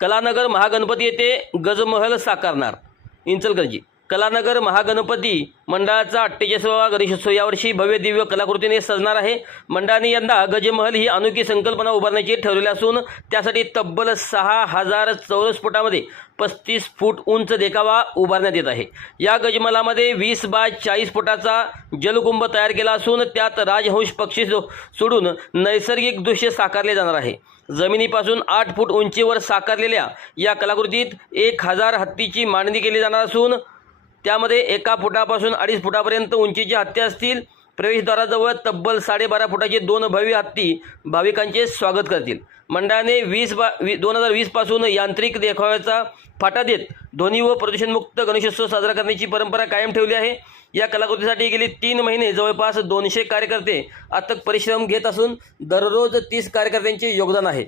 कलानगर महागणपती येथे गजमहल साकारणार. इंचलकरंजी कलानगर महागणपती मंडळाचा 48वा गणेशोत्सव यावर्षी भव्य दिव्य कलाकृतीने सजणार आहे. मंडळाने यंदा गजमहल ही अनोखी संकल्पना उभारण्याची ठरवली असून त्यासाठी तब्बल 6000 चौरस फुटामध्ये 35 फूट उंच देखावा उभारण्यात येत आहे. या गजमहलामध्ये 20 बाय 40 फुटाचा जलकुंभ तयार केला असून त्यात राजहंस पक्षी सोडून नैसर्गिक दृश्य साकारले जाणार आहे. जमिनीपासून 8 फूट उंचीवर साकारलेल्या या कलाकृतीत 1000 हत्तीची मांडणी केली जाणार असून त्यामध्ये 1 फुटापासून 2.5 फुटापर्यंत उंचीचे हत्ती असतील. प्रवेशद्वाराजवळ तब्बल 12.5 फुटाचे 2 भव्य हत्ती भाविकांचे स्वागत करतील. मंडळाने 2020 पासून यांत्रिक देखाव्याचा फाटा देत ध्वनी व प्रदूषणमुक्त गणेशोत्सव साजरा करण्याची परंपरा कायम ठेवली आहे. या कलाकृतीसाठी गेली 3 महिने जवळपास 200 कार्यकर्ते अथक परिश्रम घेत असून दररोज 30 कार्यकर्त्यांचे योगदान आहे.